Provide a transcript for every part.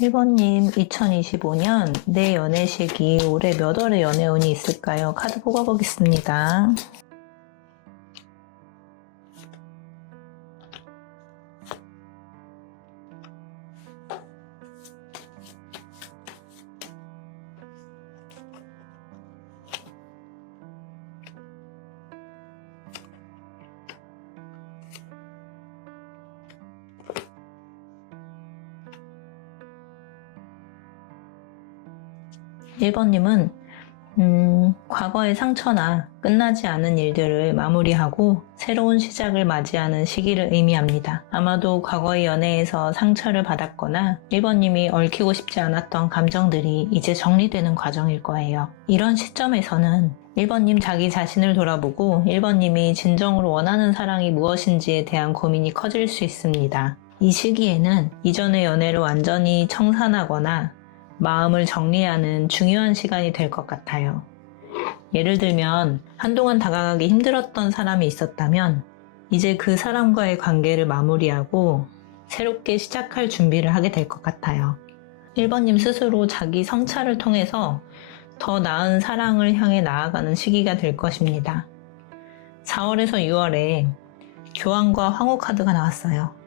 1번님, 2025년 내 연애식이 올해 몇 월에 연애운이 있을까요? 카드 뽑아보겠습니다. 1번님은 과거의 상처나 끝나지 않은 일들을 마무리하고 새로운 시작을 맞이하는 시기를 의미합니다. 아마도 과거의 연애에서 상처를 받았거나 1번님이 얽히고 싶지 않았던 감정들이 이제 정리되는 과정일 거예요. 이런 시점에서는 1번님 자기 자신을 돌아보고 1번님이 진정으로 원하는 사랑이 무엇인지에 대한 고민이 커질 수 있습니다. 이 시기에는 이전의 연애를 완전히 청산하거나 마음을 정리하는 중요한 시간이 될 것 같아요. 예를 들면 한동안 다가가기 힘들었던 사람이 있었다면 이제 그 사람과의 관계를 마무리하고 새롭게 시작할 준비를 하게 될 것 같아요. 1번님 스스로 자기 성찰을 통해서 더 나은 사랑을 향해 나아가는 시기가 될 것입니다. 4월에서 6월에 교환과 황후 카드가 나왔어요.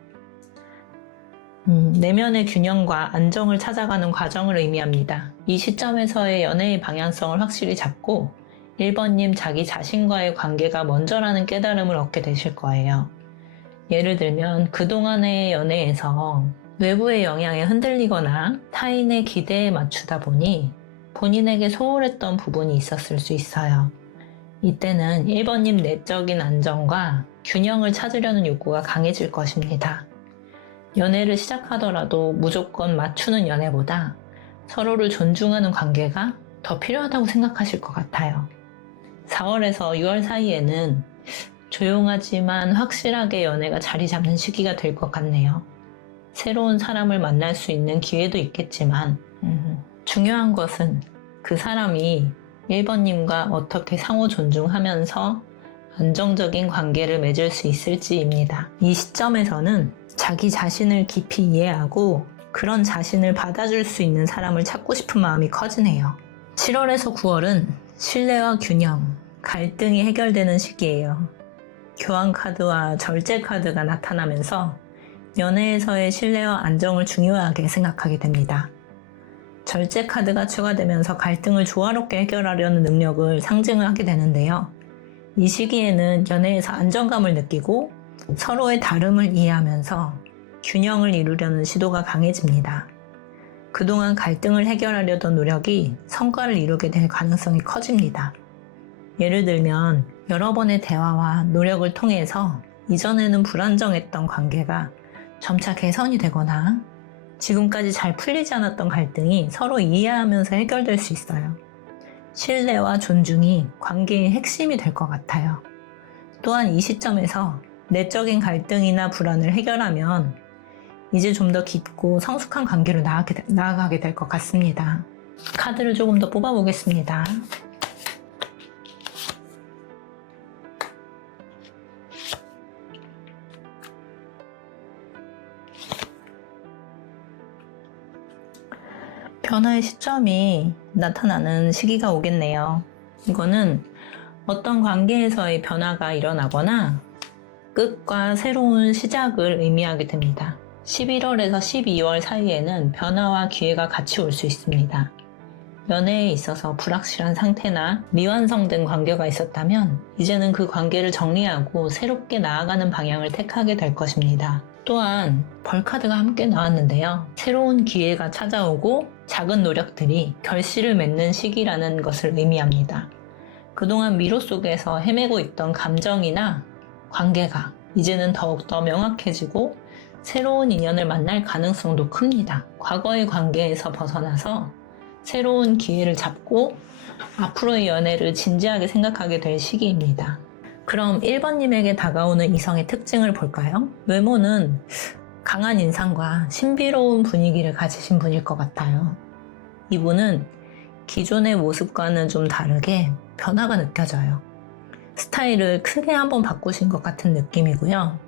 내면의 균형과 안정을 찾아가는 과정을 의미합니다. 이 시점에서의 연애의 방향성을 확실히 잡고 1번님 자기 자신과의 관계가 먼저라는 깨달음을 얻게 되실 거예요. 예를 들면 그동안의 연애에서 외부의 영향에 흔들리거나 타인의 기대에 맞추다 보니 본인에게 소홀했던 부분이 있었을 수 있어요. 이때는 1번님 내적인 안정과 균형을 찾으려는 욕구가 강해질 것입니다. 연애를 시작하더라도 무조건 맞추는 연애보다 서로를 존중하는 관계가 더 필요하다고 생각하실 것 같아요. 4월에서 6월 사이에는 조용하지만 확실하게 연애가 자리 잡는 시기가 될 것 같네요. 새로운 사람을 만날 수 있는 기회도 있겠지만 중요한 것은 그 사람이 1번님과 어떻게 상호 존중하면서 안정적인 관계를 맺을 수 있을지입니다. 이 시점에서는 자기 자신을 깊이 이해하고 그런 자신을 받아줄 수 있는 사람을 찾고 싶은 마음이 커지네요. 7월에서 9월은 신뢰와 균형, 갈등이 해결되는 시기예요. 교환 카드와 절제 카드가 나타나면서 연애에서의 신뢰와 안정을 중요하게 생각하게 됩니다. 절제 카드가 추가되면서 갈등을 조화롭게 해결하려는 능력을 상징을 하게 되는데요. 이 시기에는 연애에서 안정감을 느끼고 서로의 다름을 이해하면서 균형을 이루려는 시도가 강해집니다. 그동안 갈등을 해결하려던 노력이 성과를 이루게 될 가능성이 커집니다. 예를 들면 여러 번의 대화와 노력을 통해서 이전에는 불안정했던 관계가 점차 개선이 되거나 지금까지 잘 풀리지 않았던 갈등이 서로 이해하면서 해결될 수 있어요. 신뢰와 존중이 관계의 핵심이 될 것 같아요. 또한 이 시점에서 내적인 갈등이나 불안을 해결하면 이제 좀 더 깊고 성숙한 관계로 나아가게 될 것 같습니다. 카드를 조금 더 뽑아보겠습니다. 변화의 시점이 나타나는 시기가 오겠네요. 이거는 어떤 관계에서의 변화가 일어나거나 끝과 새로운 시작을 의미하게 됩니다. 11월에서 12월 사이에는 변화와 기회가 같이 올 수 있습니다. 연애에 있어서 불확실한 상태나 미완성된 관계가 있었다면 이제는 그 관계를 정리하고 새롭게 나아가는 방향을 택하게 될 것입니다. 또한 벌카드가 함께 나왔는데요. 새로운 기회가 찾아오고 작은 노력들이 결실을 맺는 시기라는 것을 의미합니다. 그동안 미로 속에서 헤매고 있던 감정이나 관계가 이제는 더욱더 명확해지고 새로운 인연을 만날 가능성도 큽니다. 과거의 관계에서 벗어나서 새로운 기회를 잡고 앞으로의 연애를 진지하게 생각하게 될 시기입니다. 그럼 1번님에게 다가오는 이성의 특징을 볼까요? 외모는 강한 인상과 신비로운 분위기를 가지신 분일 것 같아요. 이분은 기존의 모습과는 좀 다르게 변화가 느껴져요. 스타일을 크게 한번 바꾸신 것 같은 느낌이고요.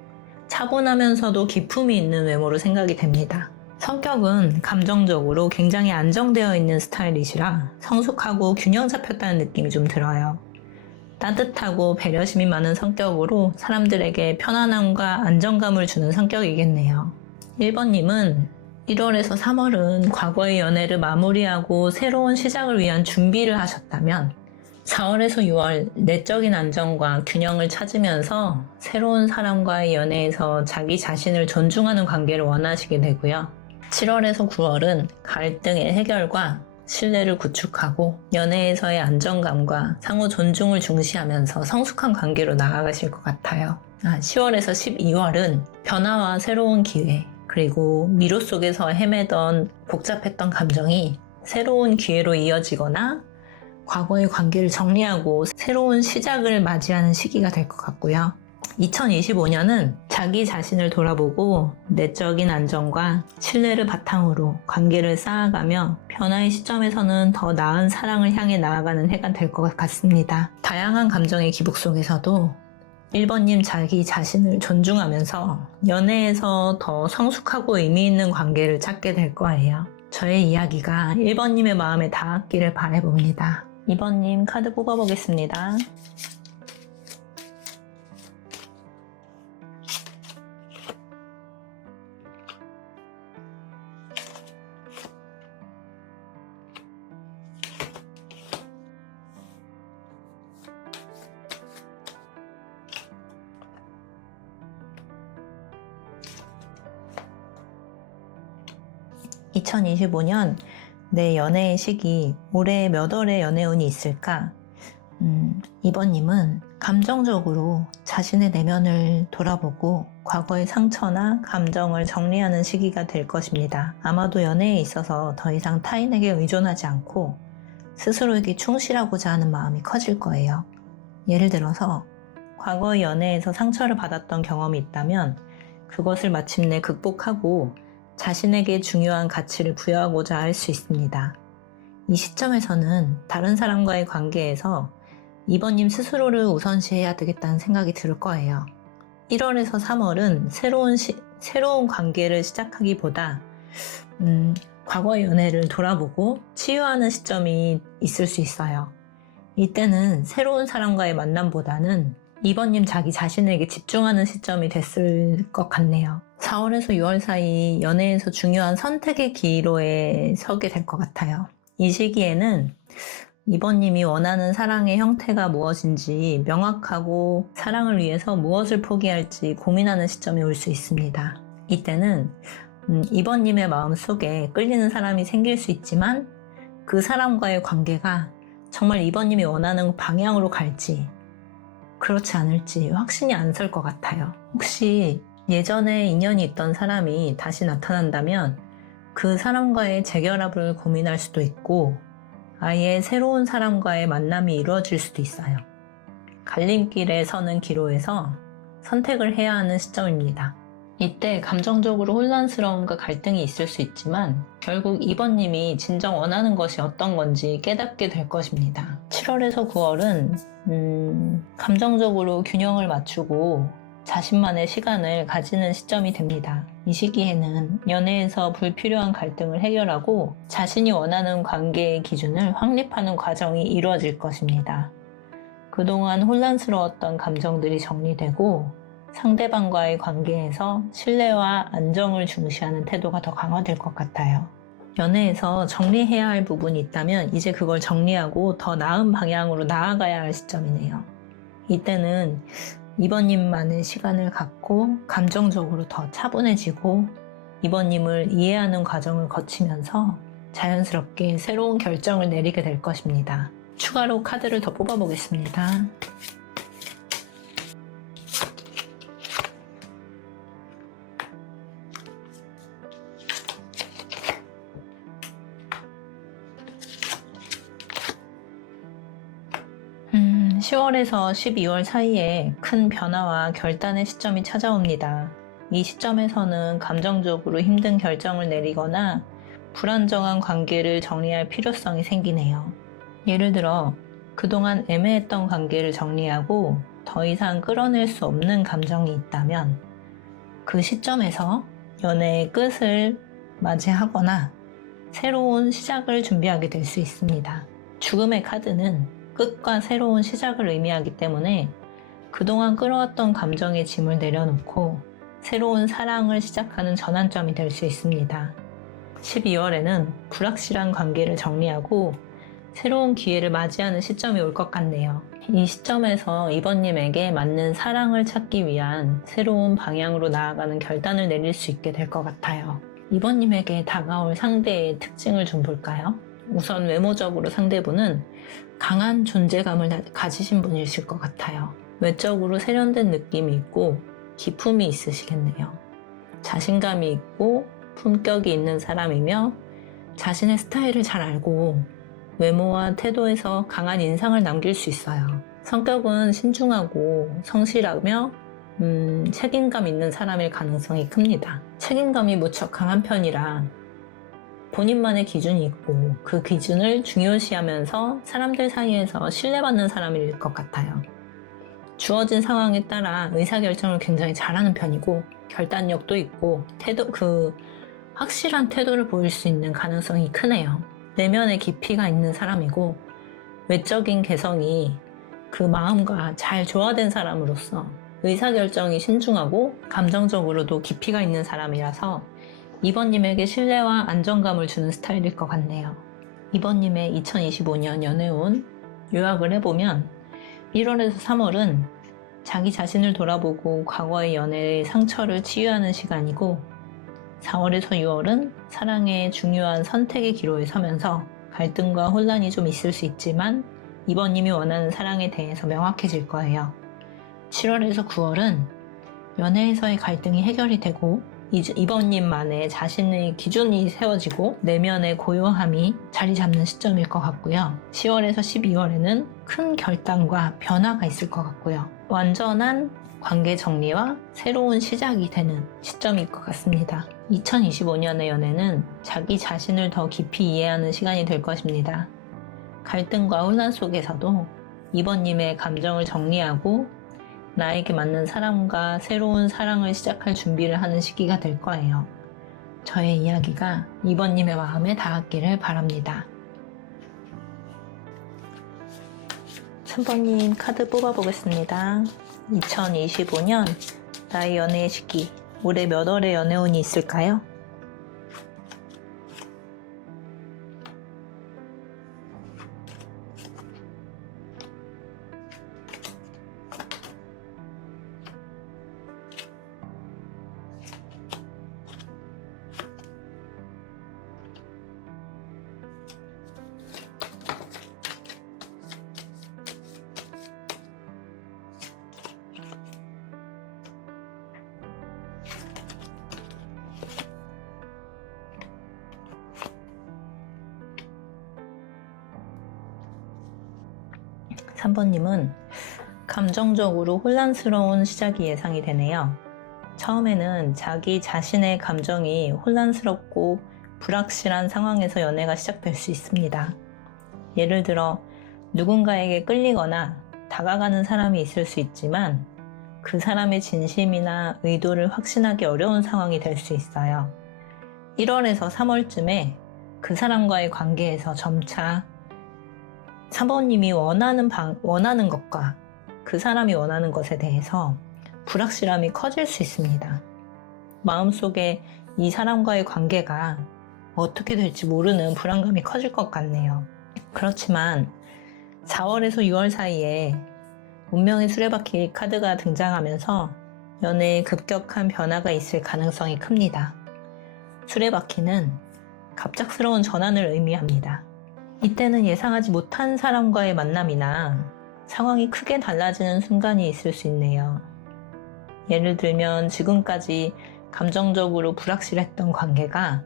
차분하면서도 기품이 있는 외모로 생각이 됩니다. 성격은 감정적으로 굉장히 안정되어 있는 스타일이시라 성숙하고 균형 잡혔다는 느낌이 좀 들어요. 따뜻하고 배려심이 많은 성격으로 사람들에게 편안함과 안정감을 주는 성격이겠네요. 1번님은 1월에서 3월은 과거의 연애를 마무리하고 새로운 시작을 위한 준비를 하셨다면 4월에서 6월 내적인 안정과 균형을 찾으면서 새로운 사람과의 연애에서 자기 자신을 존중하는 관계를 원하시게 되고요. 7월에서 9월은 갈등의 해결과 신뢰를 구축하고 연애에서의 안정감과 상호 존중을 중시하면서 성숙한 관계로 나아가실 것 같아요. 10월에서 12월은 변화와 새로운 기회, 그리고 미로 속에서 헤매던 복잡했던 감정이 새로운 기회로 이어지거나 과거의 관계를 정리하고 새로운 시작을 맞이하는 시기가 될 것 같고요. 2025년은 자기 자신을 돌아보고 내적인 안정과 신뢰를 바탕으로 관계를 쌓아가며 변화의 시점에서는 더 나은 사랑을 향해 나아가는 해가 될 것 같습니다. 다양한 감정의 기복 속에서도 1번님 자기 자신을 존중하면서 연애에서 더 성숙하고 의미 있는 관계를 찾게 될 거예요. 저의 이야기가 1번님의 마음에 닿았기를 바라봅니다. 2번님 카드 뽑아보겠습니다. (2025년) 내 연애의 시기, 올해 몇 월의 연애운이 있을까? 2번님은 감정적으로 자신의 내면을 돌아보고 과거의 상처나 감정을 정리하는 시기가 될 것입니다. 아마도 연애에 있어서 더 이상 타인에게 의존하지 않고 스스로에게 충실하고자 하는 마음이 커질 거예요. 예를 들어서 과거의 연애에서 상처를 받았던 경험이 있다면 그것을 마침내 극복하고 자신에게 중요한 가치를 부여하고자 할 수 있습니다. 이 시점에서는 다른 사람과의 관계에서 2번님 스스로를 우선시해야 되겠다는 생각이 들 거예요. 1월에서 3월은 새로운 관계를 시작하기보다 과거의 연애를 돌아보고 치유하는 시점이 있을 수 있어요. 이때는 새로운 사람과의 만남보다는 2번님 자기 자신에게 집중하는 시점이 됐을 것 같네요. 4월에서 6월 사이 연애에서 중요한 선택의 기로에 서게 될 것 같아요. 이 시기에는 2번님이 원하는 사랑의 형태가 무엇인지 명확하고 사랑을 위해서 무엇을 포기할지 고민하는 시점이 올 수 있습니다. 이때는 2번님의 마음속에 끌리는 사람이 생길 수 있지만 그 사람과의 관계가 정말 2번님이 원하는 방향으로 갈지 그렇지 않을지 확신이 안 설 것 같아요. 혹시 예전에 인연이 있던 사람이 다시 나타난다면 그 사람과의 재결합을 고민할 수도 있고 아예 새로운 사람과의 만남이 이루어질 수도 있어요. 갈림길에 서는 기로에서 선택을 해야 하는 시점입니다. 이때 감정적으로 혼란스러움과 갈등이 있을 수 있지만 결국 2번님이 진정 원하는 것이 어떤 건지 깨닫게 될 것입니다. 7월에서 9월은 감정적으로 균형을 맞추고 자신만의 시간을 가지는 시점이 됩니다. 이 시기에는 연애에서 불필요한 갈등을 해결하고 자신이 원하는 관계의 기준을 확립하는 과정이 이루어질 것입니다. 그동안 혼란스러웠던 감정들이 정리되고 상대방과의 관계에서 신뢰와 안정을 중시하는 태도가 더 강화될 것 같아요. 연애에서 정리해야 할 부분이 있다면 이제 그걸 정리하고 더 나은 방향으로 나아가야 할 시점이네요. 이때는 2번님만의 시간을 갖고 감정적으로 더 차분해지고 2번님을 이해하는 과정을 거치면서 자연스럽게 새로운 결정을 내리게 될 것입니다. 추가로 카드를 더 뽑아보겠습니다. 음, 10월에서 12월 사이에 큰 변화와 결단의 시점이 찾아옵니다. 이 시점에서는 감정적으로 힘든 결정을 내리거나 불안정한 관계를 정리할 필요성이 생기네요. 예를 들어 그동안 애매했던 관계를 정리하고 더 이상 끌어낼 수 없는 감정이 있다면 그 시점에서 연애의 끝을 맞이하거나 새로운 시작을 준비하게 될 수 있습니다. 죽음의 카드는 끝과 새로운 시작을 의미하기 때문에 그동안 끌어왔던 감정의 짐을 내려놓고 새로운 사랑을 시작하는 전환점이 될 수 있습니다. 12월에는 불확실한 관계를 정리하고 새로운 기회를 맞이하는 시점이 올 것 같네요. 이 시점에서 이번님에게 맞는 사랑을 찾기 위한 새로운 방향으로 나아가는 결단을 내릴 수 있게 될 것 같아요. 이번님에게 다가올 상대의 특징을 좀 볼까요? 우선 외모적으로 상대분은 강한 존재감을 가지신 분이실 것 같아요. 외적으로 세련된 느낌이 있고 기품이 있으시겠네요. 자신감이 있고 품격이 있는 사람이며 자신의 스타일을 잘 알고 외모와 태도에서 강한 인상을 남길 수 있어요. 성격은 신중하고 성실하며 책임감 있는 사람일 가능성이 큽니다. 책임감이 무척 강한 편이라 본인만의 기준이 있고 그 기준을 중요시하면서 사람들 사이에서 신뢰받는 사람일 것 같아요. 주어진 상황에 따라 의사결정을 굉장히 잘하는 편이고 결단력도 있고 확실한 태도를 보일 수 있는 가능성이 크네요. 내면의 깊이가 있는 사람이고 외적인 개성이 그 마음과 잘 조화된 사람으로서 의사결정이 신중하고 감정적으로도 깊이가 있는 사람이라서 이번님에게 신뢰와 안정감을 주는 스타일일 것 같네요. 이번님의 2025년 연애운 요약을 해보면 1월에서 3월은 자기 자신을 돌아보고 과거의 연애의 상처를 치유하는 시간이고 4월에서 6월은 사랑의 중요한 선택의 기로에 서면서 갈등과 혼란이 좀 있을 수 있지만 이번님이 원하는 사랑에 대해서 명확해질 거예요. 7월에서 9월은 연애에서의 갈등이 해결이 되고 이번님만의 자신의 기준이 세워지고 내면의 고요함이 자리 잡는 시점일 것 같고요. 10월에서 12월에는 큰 결단과 변화가 있을 것 같고요. 완전한 관계 정리와 새로운 시작이 되는 시점일 것 같습니다. 2025년의 연애는 자기 자신을 더 깊이 이해하는 시간이 될 것입니다. 갈등과 혼란 속에서도 이번님의 감정을 정리하고 나에게 맞는 사람과 새로운 사랑을 시작할 준비를 하는 시기가 될 거예요. 저의 이야기가 이번님의 마음에 닿았기를 바랍니다. 3번님 카드 뽑아보겠습니다. 2025년 나의 연애의 시기, 올해 몇 월의 연애운이 있을까요? 삼 번님은 감정적으로 혼란스러운 시작이 예상이 되네요. 처음에는 자기 자신의 감정이 혼란스럽고 불확실한 상황에서 연애가 시작될 수 있습니다. 예를 들어 누군가에게 끌리거나 다가가는 사람이 있을 수 있지만 그 사람의 진심이나 의도를 확신하기 어려운 상황이 될 수 있어요. 1월에서 3월쯤에 그 사람과의 관계에서 점차 3번님이 원하는 것과 그 사람이 원하는 것에 대해서 불확실함이 커질 수 있습니다. 마음속에 이 사람과의 관계가 어떻게 될지 모르는 불안감이 커질 것 같네요. 그렇지만 4월에서 6월 사이에 운명의 수레바퀴 카드가 등장하면서 연애에 급격한 변화가 있을 가능성이 큽니다. 수레바퀴는 갑작스러운 전환을 의미합니다. 이때는 예상하지 못한 사람과의 만남이나 상황이 크게 달라지는 순간이 있을 수 있네요. 예를 들면 지금까지 감정적으로 불확실했던 관계가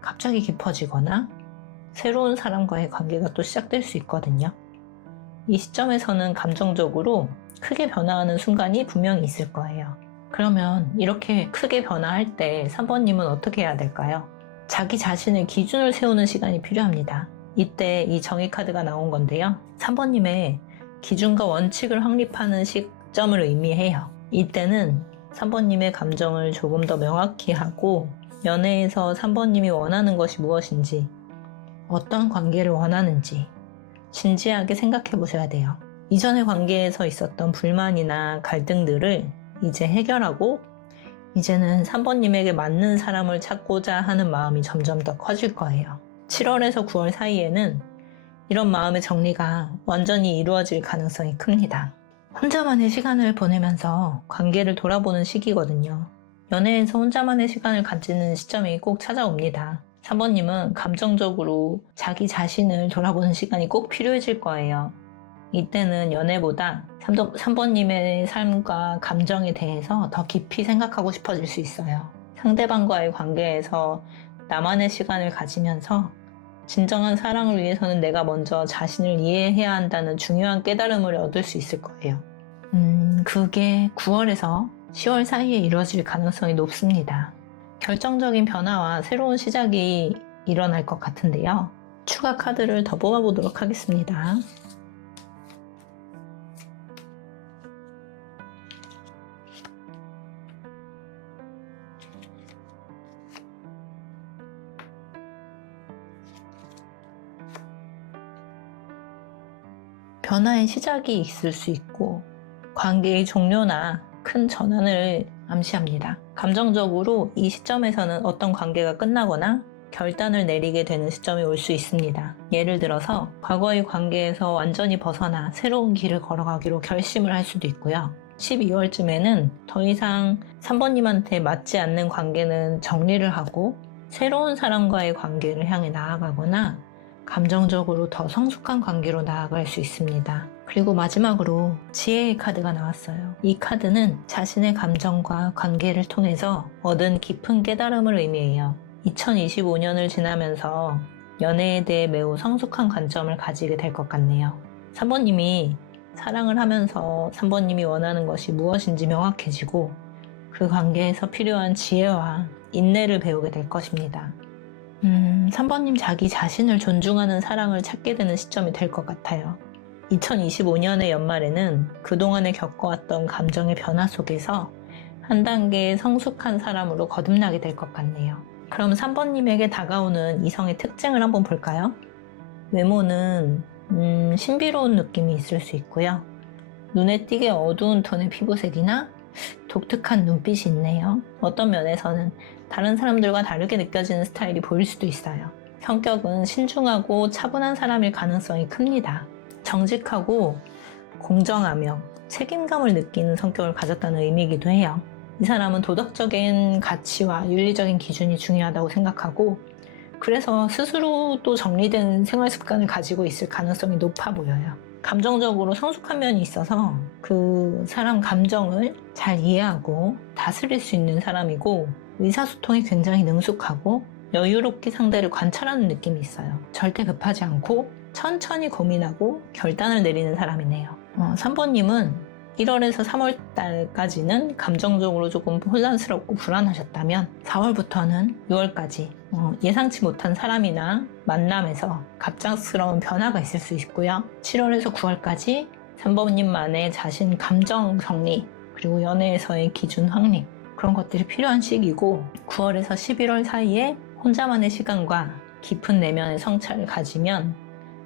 갑자기 깊어지거나 새로운 사람과의 관계가 또 시작될 수 있거든요. 이 시점에서는 감정적으로 크게 변화하는 순간이 분명히 있을 거예요. 그러면 이렇게 크게 변화할 때 3번님은 어떻게 해야 될까요? 자기 자신의 기준을 세우는 시간이 필요합니다. 이때 이 정의 카드가 나온 건데요. 3번님의 기준과 원칙을 확립하는 시점을 의미해요. 이때는 3번님의 감정을 조금 더 명확히 하고 연애에서 3번님이 원하는 것이 무엇인지, 어떤 관계를 원하는지 진지하게 생각해 보셔야 돼요. 이전의 관계에서 있었던 불만이나 갈등들을 이제 해결하고 이제는 3번님에게 맞는 사람을 찾고자 하는 마음이 점점 더 커질 거예요. 7월에서 9월 사이에는 이런 마음의 정리가 완전히 이루어질 가능성이 큽니다. 혼자만의 시간을 보내면서 관계를 돌아보는 시기거든요. 연애에서 혼자만의 시간을 가지는 시점이 꼭 찾아옵니다. 3번님은 감정적으로 자기 자신을 돌아보는 시간이 꼭 필요해질 거예요. 이때는 연애보다 3번님의 삶과 감정에 대해서 더 깊이 생각하고 싶어질 수 있어요. 상대방과의 관계에서 나만의 시간을 가지면서 진정한 사랑을 위해서는 내가 먼저 자신을 이해해야 한다는 중요한 깨달음을 얻을 수 있을 거예요. 그게 9월에서 10월 사이에 이루어질 가능성이 높습니다. 결정적인 변화와 새로운 시작이 일어날 것 같은데요. 추가 카드를 더 뽑아보도록 하겠습니다. 변화의 시작이 있을 수 있고 관계의 종료나 큰 전환을 암시합니다. 감정적으로 이 시점에서는 어떤 관계가 끝나거나 결단을 내리게 되는 시점이 올 수 있습니다. 예를 들어서 과거의 관계에서 완전히 벗어나 새로운 길을 걸어가기로 결심을 할 수도 있고요. 12월쯤에는 더 이상 3번님한테 맞지 않는 관계는 정리를 하고 새로운 사람과의 관계를 향해 나아가거나 감정적으로 더 성숙한 관계로 나아갈 수 있습니다. 그리고 마지막으로 지혜의 카드가 나왔어요. 이 카드는 자신의 감정과 관계를 통해서 얻은 깊은 깨달음을 의미해요. 2025년을 지나면서 연애에 대해 매우 성숙한 관점을 가지게 될 것 같네요. 3번님이 사랑을 하면서 3번님이 원하는 것이 무엇인지 명확해지고 그 관계에서 필요한 지혜와 인내를 배우게 될 것입니다. 3번님 자기 자신을 존중하는 사랑을 찾게 되는 시점이 될 것 같아요. 2025년의 연말에는 그동안에 겪어왔던 감정의 변화 속에서 한 단계 성숙한 사람으로 거듭나게 될 것 같네요. 그럼 3번님에게 다가오는 이성의 특징을 한번 볼까요? 외모는 신비로운 느낌이 있을 수 있고요. 눈에 띄게 어두운 톤의 피부색이나 독특한 눈빛이 있네요. 어떤 면에서는 다른 사람들과 다르게 느껴지는 스타일이 보일 수도 있어요. 성격은 신중하고 차분한 사람일 가능성이 큽니다. 정직하고 공정하며 책임감을 느끼는 성격을 가졌다는 의미이기도 해요. 이 사람은 도덕적인 가치와 윤리적인 기준이 중요하다고 생각하고 그래서 스스로도 정리된 생활 습관을 가지고 있을 가능성이 높아 보여요. 감정적으로 성숙한 면이 있어서 그 사람 감정을 잘 이해하고 다스릴 수 있는 사람이고 의사소통이 굉장히 능숙하고 여유롭게 상대를 관찰하는 느낌이 있어요. 절대 급하지 않고 천천히 고민하고 결단을 내리는 사람이네요. 3번님은 1월에서 3월 달까지는 감정적으로 조금 혼란스럽고 불안하셨다면 4월부터는 6월까지 예상치 못한 사람이나 만남에서 갑작스러운 변화가 있을 수 있고요. 7월에서 9월까지 3번님만의 자신 감정 정리 그리고 연애에서의 기준 확립 그런 것들이 필요한 시기고 9월에서 11월 사이에 혼자만의 시간과 깊은 내면의 성찰을 가지면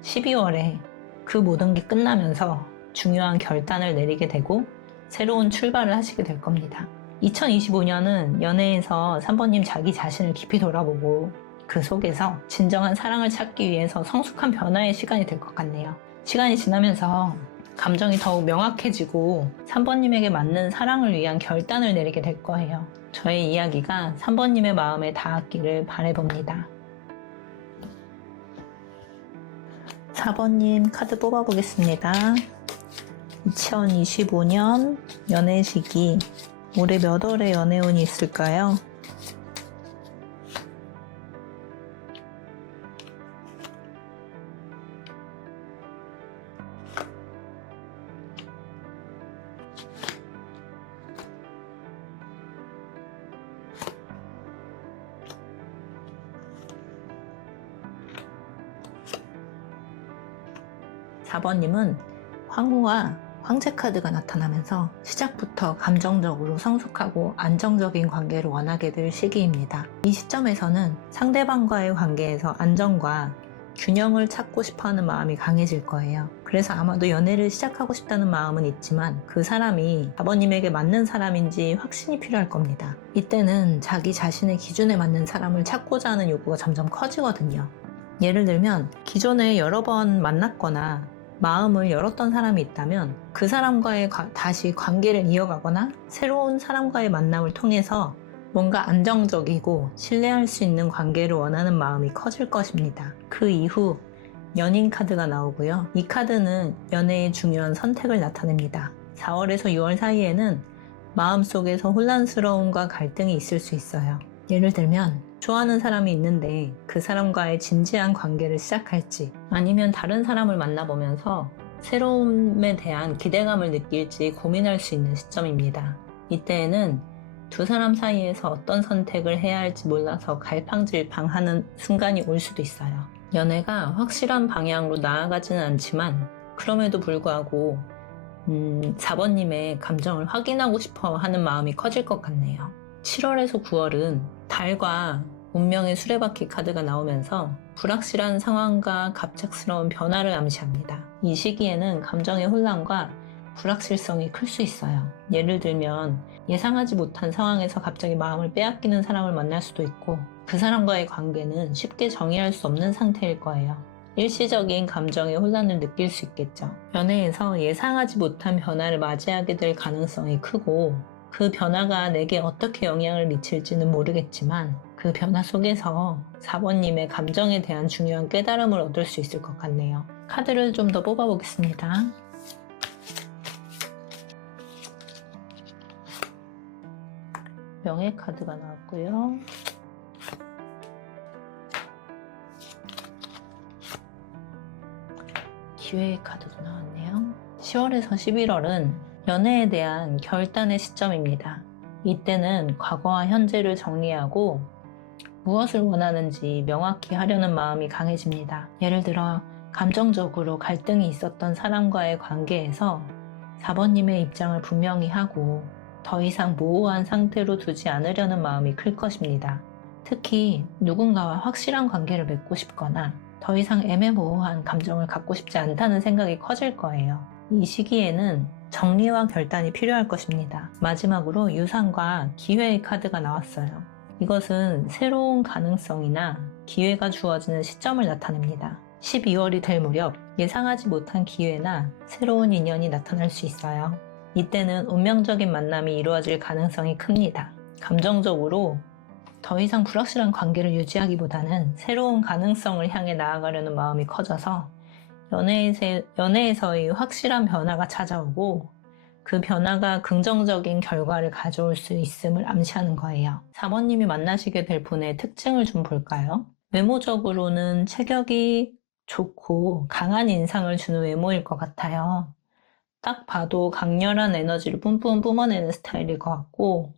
12월에 그 모든 게 끝나면서 중요한 결단을 내리게 되고 새로운 출발을 하시게 될 겁니다. 2025년은 연애에서 3번님 자기 자신을 깊이 돌아보고 그 속에서 진정한 사랑을 찾기 위해서 성숙한 변화의 시간이 될 것 같네요. 시간이 지나면서 감정이 더욱 명확해지고 3번님에게 맞는 사랑을 위한 결단을 내리게 될 거예요. 저의 이야기가 3번님의 마음에 닿았기를 바라봅니다. 4번님 카드 뽑아보겠습니다. 2025년 연애 시기 올해 몇 월에 연애운이 있을까요? (4번님은) 황후와 황제 카드가 나타나면서 시작부터 감정적으로 성숙하고 안정적인 관계를 원하게 될 시기입니다. 이 시점에서는 상대방과의 관계에서 안정과 균형을 찾고 싶어하는 마음이 강해질 거예요. 그래서 아마도 연애를 시작하고 싶다는 마음은 있지만 그 사람이 아버님에게 맞는 사람인지 확신이 필요할 겁니다. 이때는 자기 자신의 기준에 맞는 사람을 찾고자 하는 욕구가 점점 커지거든요. 예를 들면 기존에 여러 번 만났거나 마음을 열었던 사람이 있다면 그 사람과의 다시 관계를 이어가거나 새로운 사람과의 만남을 통해서 뭔가 안정적이고 신뢰할 수 있는 관계를 원하는 마음이 커질 것입니다. 그 이후 연인 카드가 나오고요. 이 카드는 연애의 중요한 선택을 나타냅니다. 4월에서 6월 사이에는 마음속에서 혼란스러움과 갈등이 있을 수 있어요. 예를 들면 좋아하는 사람이 있는데 그 사람과의 진지한 관계를 시작할지 아니면 다른 사람을 만나보면서 새로움에 대한 기대감을 느낄지 고민할 수 있는 시점입니다. 이때에는 두 사람 사이에서 어떤 선택을 해야 할지 몰라서 갈팡질팡하는 순간이 올 수도 있어요. 연애가 확실한 방향으로 나아가지는 않지만 그럼에도 불구하고 4번님의 감정을 확인하고 싶어 하는 마음이 커질 것 같네요. 7월에서 9월은 달과 운명의 수레바퀴 카드가 나오면서 불확실한 상황과 갑작스러운 변화를 암시합니다. 이 시기에는 감정의 혼란과 불확실성이 클 수 있어요. 예를 들면 예상하지 못한 상황에서 갑자기 마음을 빼앗기는 사람을 만날 수도 있고 그 사람과의 관계는 쉽게 정의할 수 없는 상태일 거예요. 일시적인 감정의 혼란을 느낄 수 있겠죠. 연애에서 예상하지 못한 변화를 맞이하게 될 가능성이 크고 그 변화가 내게 어떻게 영향을 미칠지는 모르겠지만 그 변화 속에서 4번님의 감정에 대한 중요한 깨달음을 얻을 수 있을 것 같네요. 카드를 좀 더 뽑아보겠습니다. 명예 카드가 나왔고요. 기회의 카드도 나왔네요. 10월에서 11월은 연애에 대한 결단의 시점입니다. 이때는 과거와 현재를 정리하고 무엇을 원하는지 명확히 하려는 마음이 강해집니다. 예를 들어 감정적으로 갈등이 있었던 사람과의 관계에서 4번님의 입장을 분명히 하고 더 이상 모호한 상태로 두지 않으려는 마음이 클 것입니다. 특히 누군가와 확실한 관계를 맺고 싶거나 더 이상 애매모호한 감정을 갖고 싶지 않다는 생각이 커질 거예요. 이 시기에는 정리와 결단이 필요할 것입니다. 마지막으로 유산과 기회의 카드가 나왔어요. 이것은 새로운 가능성이나 기회가 주어지는 시점을 나타냅니다. 12월이 될 무렵 예상하지 못한 기회나 새로운 인연이 나타날 수 있어요. 이때는 운명적인 만남이 이루어질 가능성이 큽니다. 감정적으로 더 이상 불확실한 관계를 유지하기보다는 새로운 가능성을 향해 나아가려는 마음이 커져서 연애에서의 확실한 변화가 찾아오고 그 변화가 긍정적인 결과를 가져올 수 있음을 암시하는 거예요. 4번님이 만나시게 될 분의 특징을 좀 볼까요? 외모적으로는 체격이 좋고 강한 인상을 주는 외모일 것 같아요. 딱 봐도 강렬한 에너지를 뿜뿜 뿜어내는 스타일일 것 같고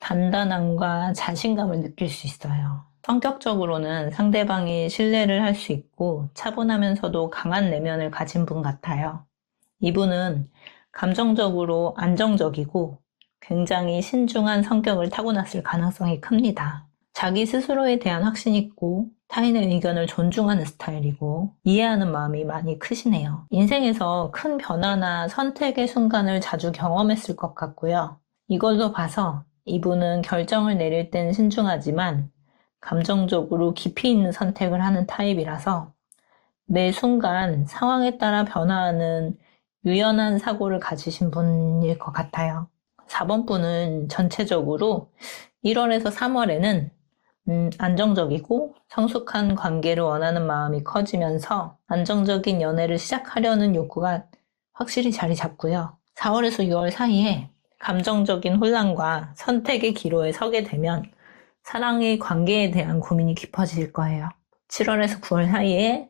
단단함과 자신감을 느낄 수 있어요. 성격적으로는 상대방이 신뢰를 할 수 있고 차분하면서도 강한 내면을 가진 분 같아요. 이분은 감정적으로 안정적이고 굉장히 신중한 성격을 타고났을 가능성이 큽니다. 자기 스스로에 대한 확신이 있고 타인의 의견을 존중하는 스타일이고 이해하는 마음이 많이 크시네요. 인생에서 큰 변화나 선택의 순간을 자주 경험했을 것 같고요. 이걸로 봐서 이분은 결정을 내릴 땐 신중하지만 감정적으로 깊이 있는 선택을 하는 타입이라서 매 순간 상황에 따라 변화하는 유연한 사고를 가지신 분일 것 같아요. 4번 분은 전체적으로 1월에서 3월에는 안정적이고 성숙한 관계를 원하는 마음이 커지면서 안정적인 연애를 시작하려는 욕구가 확실히 자리 잡고요. 4월에서 6월 사이에 감정적인 혼란과 선택의 기로에 서게 되면 사랑의 관계에 대한 고민이 깊어질 거예요. 7월에서 9월 사이에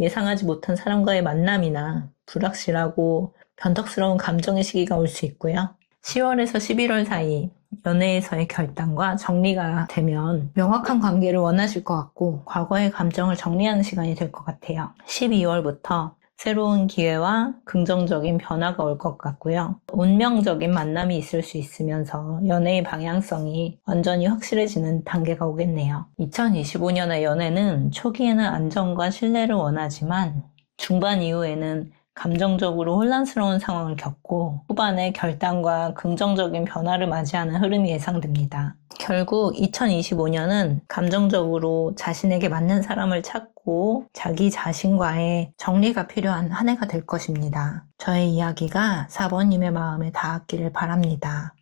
예상하지 못한 사람과의 만남이나 불확실하고 변덕스러운 감정의 시기가 올 수 있고요. 10월에서 11월 사이 연애에서의 결단과 정리가 되면 명확한 관계를 원하실 것 같고 과거의 감정을 정리하는 시간이 될 것 같아요. 12월부터 새로운 기회와 긍정적인 변화가 올 것 같고요. 운명적인 만남이 있을 수 있으면서 연애의 방향성이 완전히 확실해지는 단계가 오겠네요. 2025년의 연애는 초기에는 안정과 신뢰를 원하지만 중반 이후에는 감정적으로 혼란스러운 상황을 겪고 후반에 결단과 긍정적인 변화를 맞이하는 흐름이 예상됩니다. 결국 2025년은 감정적으로 자신에게 맞는 사람을 찾고 자기 자신과의 정리가 필요한 한 해가 될 것입니다. 저의 이야기가 4번님의 마음에 닿았기를 바랍니다.